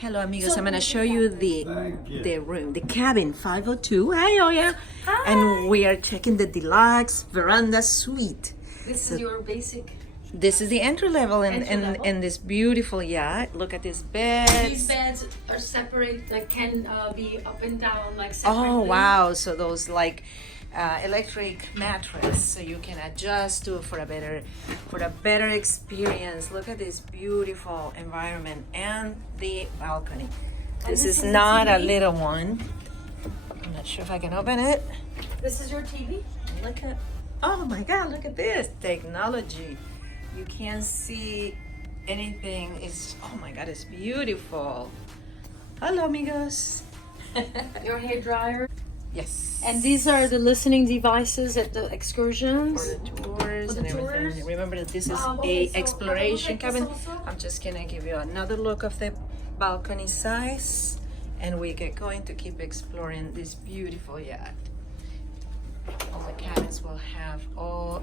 Hello amigos, I'm gonna show you the room, the cabin 502. Hi Oya. Hi. And we are checking the Deluxe Verandah Suite. This is your basic. This is the entry level in this beautiful yacht. Look at this bed. These beds are separate, that can be up and down like separately. Oh wow, so those like electric mattress, so you can adjust to for a better experience. Look at this beautiful environment and the balcony. This is not a little one. I'm not sure if I can open it. This is your TV. Look at, oh my god, look at this technology. You can't see anything. It's, oh my god, it's beautiful. Hello amigos. Your hair dryer. Yes. And these are the listening devices at the excursions. For the tours and tours. everything. Remember that this is Okay, a so exploration can I look cabin. at this also? I'm just gonna give you another look of the balcony size, and we get going to keep exploring this beautiful yacht. All the cabins will have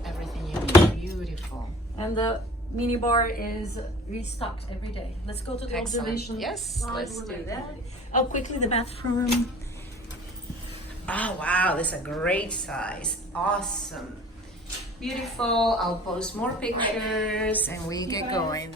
everything you need. Beautiful. And the mini bar is restocked every day. Let's go to the Excellent. observation. Yes, side let's where do we're that. going. Oh, quickly the bathroom. Oh wow, this is a great size. Awesome. Beautiful. I'll post more pictures and we get going.